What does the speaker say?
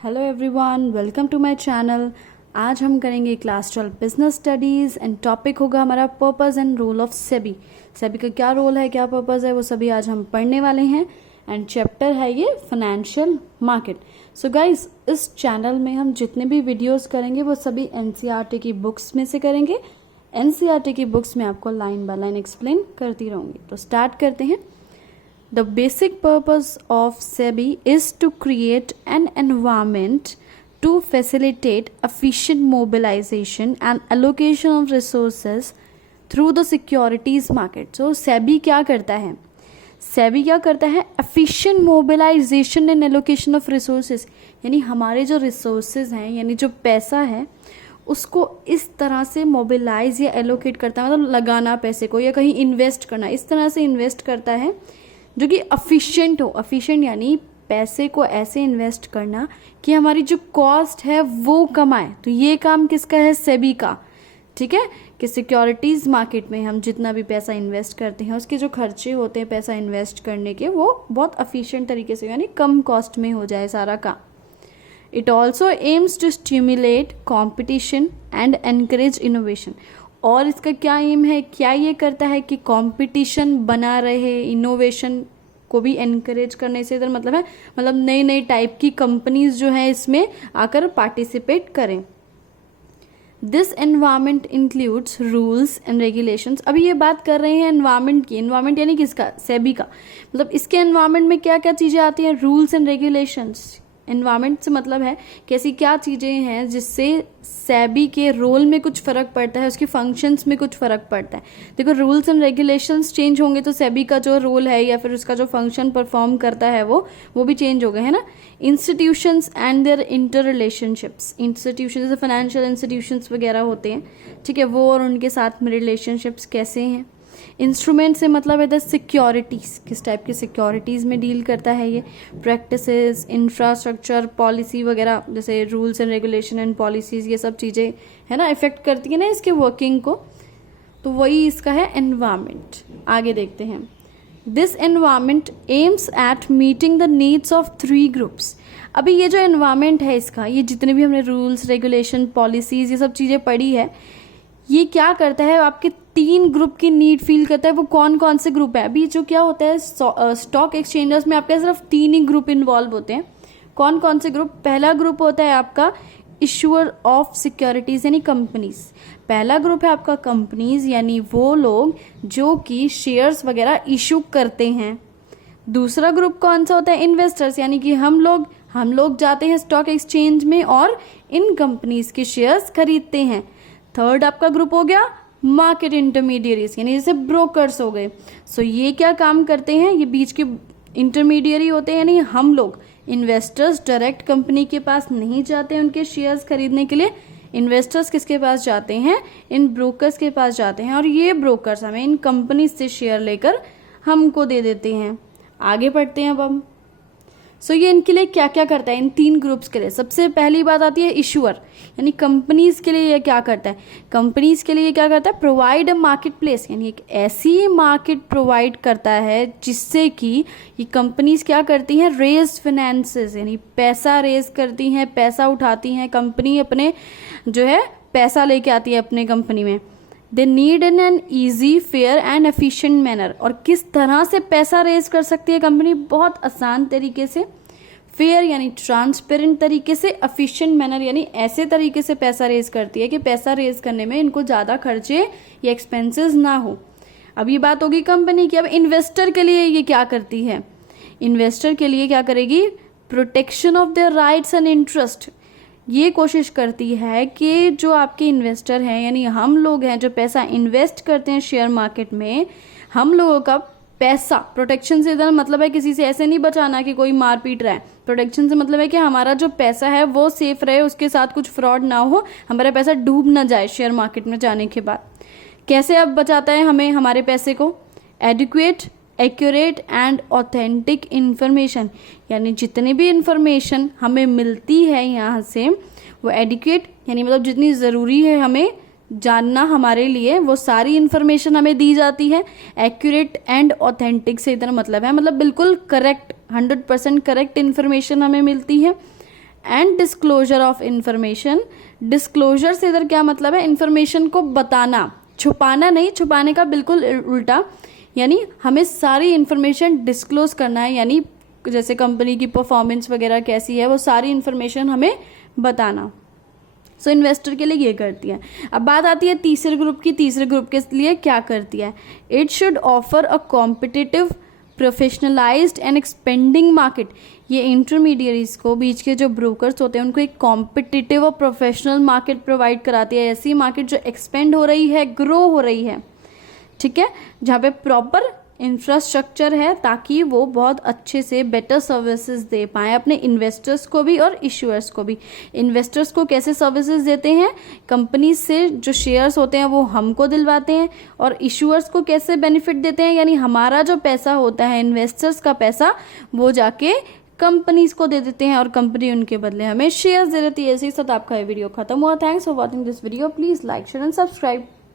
Hello everyone, welcome to my channel. आज हम करेंगे class 12 business studies and topic होगा हमारा purpose and role of SEBI. SEBI का क्या रोल है, क्या पर्पस है, वो सभी आज हम पढ़ने वाले हैं। एंड चैप्टर है ये फाइनेंशियल मार्केट। सो गाइस, इस चैनल में हम जितने भी वीडियोस करेंगे वो सभी एनसीईआरटी की बुक्स में से करेंगे। एनसीईआरटी की बुक्स में आपको लाइन बाय लाइन एक्सप्लेन करती रहूँगी। तो स्टार्ट करते हैं। The basic purpose of SEBI is to create an environment to facilitate efficient mobilization and allocation of resources through the securities market. So SEBI क्या करता है? SEBI क्या करता है? Efficient mobilization and allocation of resources, यानी हमारे जो resources हैं, यानी जो पैसा है उसको इस तरह से मोबिलाइज या एलोकेट करता है, मतलब लगाना पैसे को या कहीं इन्वेस्ट करना, इस तरह से इन्वेस्ट करता है जो कि अफिशिएंट हो। अफिशिएंट यानी पैसे को ऐसे इन्वेस्ट करना कि हमारी जो कॉस्ट है वो कम आए। तो ये काम किसका है? सेबी का। ठीक है, कि सिक्योरिटीज़ मार्केट में हम जितना भी पैसा इन्वेस्ट करते हैं उसके जो खर्चे होते हैं पैसा इन्वेस्ट करने के, वो बहुत अफिशिएंट तरीके से यानी कम कॉस्ट में हो जाए सारा काम। It also aims to stimulate competition and encourage innovation. और इसका क्या एम है, क्या ये करता है कि कंपटीशन बना रहे, इनोवेशन को भी एनकरेज करने से इधर मतलब है, मतलब नई नई टाइप की कंपनीज जो है इसमें आकर पार्टिसिपेट करें। This environment includes rules and regulations. अभी ये बात कर रहे हैं एनवायरमेंट की। एनवायरमेंट यानी किसका? सेबी का। मतलब इसके एनवायरमेंट में क्या क्या चीज़ें आती हैं? Rules and regulations. एनवायरमेंट से मतलब है कि ऐसी क्या चीज़ें हैं जिससे सेबी के रोल में कुछ फ़र्क पड़ता है, उसके फंक्शंस में कुछ फ़र्क पड़ता है। देखो, रूल्स एंड रेगुलेशंस चेंज होंगे तो सेबी का जो रोल है या फिर उसका जो फंक्शन परफॉर्म करता है वो भी चेंज हो गए, है ना। Institutions and their inter relationships. Institution जैसे फाइनेंशियल इंस्टीट्यूशंस वगैरह होते हैं, ठीक है, वो और उनके साथ में रिलेशनशिप्स कैसे हैं। इंस्ट्रूमेंट से मतलब है द सिक्योरिटीज़, किस टाइप की सिक्योरिटीज़ में डील करता है ये। प्रैक्टिसेस, इंफ्रास्ट्रक्चर, पॉलिसी वगैरह, जैसे rules and regulation and policies, ये सब चीज़ें है ना इफेक्ट करती है ना इसके वर्किंग को। तो वही इसका है एनवायरमेंट। आगे देखते हैं। This environment aims at meeting the needs of 3 groups. अभी ये जो एनवायरमेंट है इसका, ये जितने भी हमने रूल्स रेगुलेशन पॉलिसीज़ ये सब चीज़ें पढ़ी है, ये क्या करता है? आपके 3 ग्रुप की नीड फील करता है। वो कौन कौन से ग्रुप है? अभी जो क्या होता है स्टॉक एक्सचेंजर्स में आपके सिर्फ 3 ही ग्रुप इन्वॉल्व होते हैं। कौन कौन से ग्रुप? पहला ग्रुप होता है आपका इशूअर ऑफ सिक्योरिटीज यानी कंपनीज। पहला ग्रुप है आपका कंपनीज, यानी वो लोग जो कि शेयर्स वगैरह इशू करते हैं। दूसरा ग्रुप कौन सा होता है? इन्वेस्टर्स, यानी कि हम लोग जाते हैं स्टॉक एक्सचेंज में और इन कंपनीज के शेयर्स खरीदते हैं। थर्ड आपका ग्रुप हो गया मार्केट इंटरमीडियरीज, यानी जैसे ब्रोकर्स हो गए। सो ये क्या काम करते हैं? ये बीच के इंटरमीडियरी होते हैं, यानी हम लोग इन्वेस्टर्स डायरेक्ट कंपनी के पास नहीं जाते हैं उनके शेयर्स खरीदने के लिए। इन्वेस्टर्स किसके पास जाते हैं? इन ब्रोकर्स के पास जाते हैं, और ये ब्रोकर्स हमें इन कंपनी से शेयर लेकर हमको दे देते हैं। आगे बढ़ते हैं अब हम। सो ये इनके लिए क्या क्या करता है इन 3 ग्रुप्स के लिए? सबसे पहली बात आती है इशूअर, यानी कंपनीज के लिए ये क्या करता है? कंपनीज के लिए ये क्या करता है? प्रोवाइड अ मार्केट प्लेस, यानी एक ऐसी मार्केट प्रोवाइड करता है जिससे कि ये कंपनीज क्या करती हैं? रेज फाइनेंसेस, यानी पैसा रेज करती हैं, पैसा उठाती हैं। कंपनी अपने जो है पैसा लेके आती है अपने कंपनी में। They need in an easy, fair and efficient manner. और किस तरह से पैसा रेज कर सकती है कंपनी? बहुत आसान तरीके से, फेयर यानी ट्रांसपेरेंट तरीके से, एफिशिएंट मैनर यानी ऐसे तरीके से पैसा रेज करती है कि पैसा रेज करने में इनको ज़्यादा खर्चे या एक्सपेंसेस ना हो। अब ये बात होगी कंपनी की। अब इन्वेस्टर के लिए ये क्या करती है? इन्वेस्टर के लिए क्या करेगी? Protection of their rights and interest. ये कोशिश करती है कि जो आपके इन्वेस्टर हैं, यानी हम लोग हैं जो पैसा इन्वेस्ट करते हैं शेयर मार्केट में, हम लोगों का पैसा, प्रोटेक्शन से इधर मतलब है किसी से ऐसे नहीं बचाना कि कोई मार पीट रहा है। प्रोटेक्शन से मतलब है कि हमारा जो पैसा है वो सेफ रहे, उसके साथ कुछ फ्रॉड ना हो, हमारा पैसा डूब ना जाए शेयर मार्केट में जाने के बाद। कैसे अब बचाता है हमें हमारे पैसे को? Adequate, accurate and authentic information, यानी जितनी भी इंफॉर्मेशन हमें मिलती है यहाँ से वो एडिक्वेट यानी मतलब जितनी ज़रूरी है हमें जानना हमारे लिए, वो सारी इन्फॉर्मेशन हमें दी जाती है। एक्यूरेट एंड ऑथेंटिक से इधर मतलब है मतलब बिल्कुल करेक्ट, 100% करेक्ट इन्फॉर्मेशन हमें मिलती है। And disclosure of information. Disclosure से इधर क्या मतलब है, इंफॉर्मेशन को बताना, छुपाना नहीं, छुपाने का बिल्कुल उल्टा, यानी हमें सारी इंफॉर्मेशन डिस्क्लोज करना है, यानी जैसे कंपनी की परफॉर्मेंस वगैरह कैसी है वो सारी इंफॉर्मेशन हमें बताना। सो इन्वेस्टर के लिए ये करती है। अब बात आती है तीसरे ग्रुप की। तीसरे ग्रुप के लिए क्या करती है, it should offer a competitive, professionalized and expanding market. ये इंटरमीडियरीज को, बीच के जो ब्रोकर्स होते हैं, उनको एक कॉम्पिटिटिव और प्रोफेशनल मार्केट प्रोवाइड कराती है, ऐसी मार्केट जो एक्सपेंड हो रही है, ग्रो हो रही है, ठीक है, जहाँ पे प्रॉपर इंफ्रास्ट्रक्चर है ताकि वो बहुत अच्छे से बेटर सर्विसेज दे पाएँ अपने इन्वेस्टर्स को भी और इश्यूअर्स को भी। इन्वेस्टर्स को कैसे सर्विसेज देते हैं, कंपनी से जो शेयर्स होते हैं वो हमको दिलवाते हैं, और इश्यूअर्स को कैसे बेनिफिट देते हैं, यानी हमारा जो पैसा होता है, इन्वेस्टर्स का पैसा, वो जाके कंपनीज को दे देते हैं और कंपनी उनके बदले हमें शेयर्स दे देती है। इसी के साथ आपका ये वीडियो खत्म हुआ। Thanks for watching this video. Please like, share and subscribe.